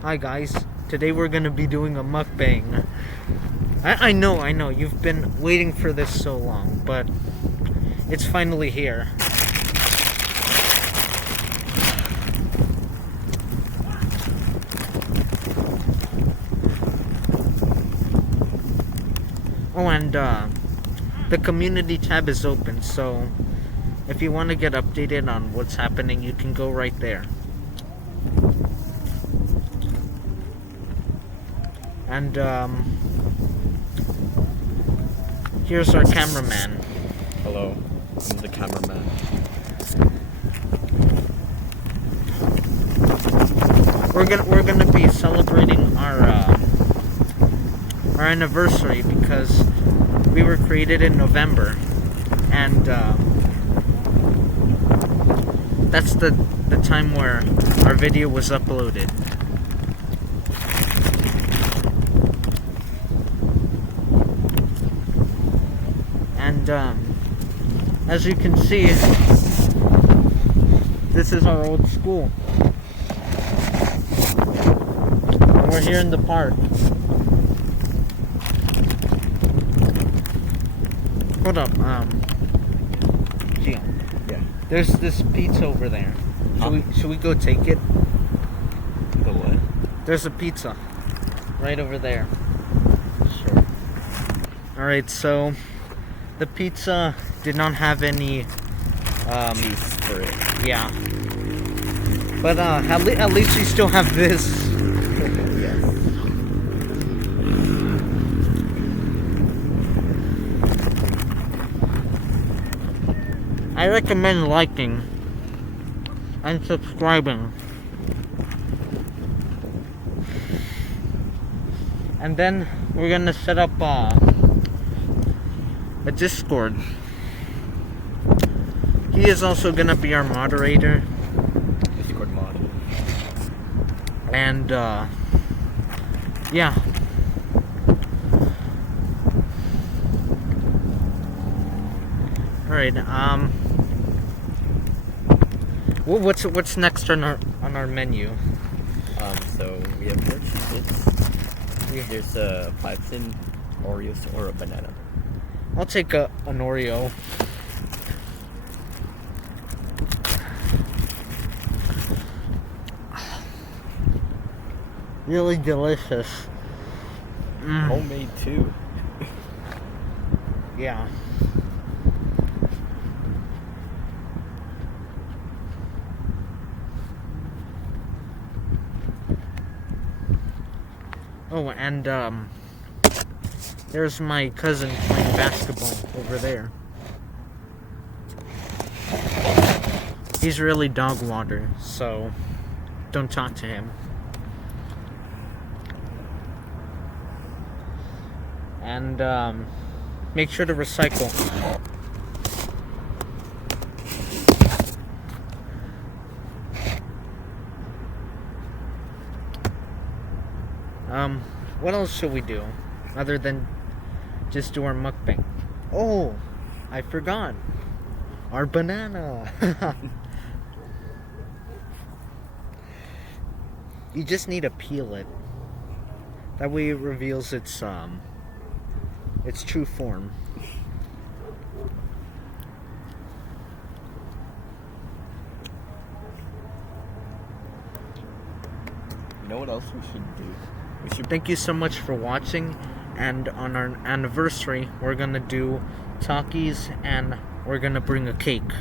Hi guys, today we're gonna be doing a mukbang. I know, you've been waiting for this so long, but it's finally here. Oh, and the community tab is open, so if you want to get updated on what's happening, you can go right there. And here's our cameraman. Hello, I'm the cameraman. We're gonna be celebrating our anniversary because we were created in November, and that's the time where our video was uploaded. And as you can see, this is our old school. And we're here in the park. Hold up, Gio. Yeah. There's this pizza over there. Should we go take it? The what? There's a pizza right over there. Sure. Alright, so the pizza did not have any Cheese for it. yeah. But at least we still have this. Yes. I recommend liking and subscribing. And then we're gonna set up a Discord. He is also gonna be our moderator. Discord mod. And yeah. Alright, what's next on our menu? So we have 4 cheeses. There's 5 thin Oreos or a banana. I'll take an Oreo. Really delicious. Homemade too. Yeah. Oh, and there's my cousin playing basketball over there. He's really dog water, so don't talk to him. And make sure to recycle. What else should we do other than just do our mukbang? Oh, I forgot. Our banana. You just need to peel it. That way it reveals its true form. You know what else we should do? Thank you so much for watching, and on our anniversary we're gonna do Takis and we're gonna bring a cake.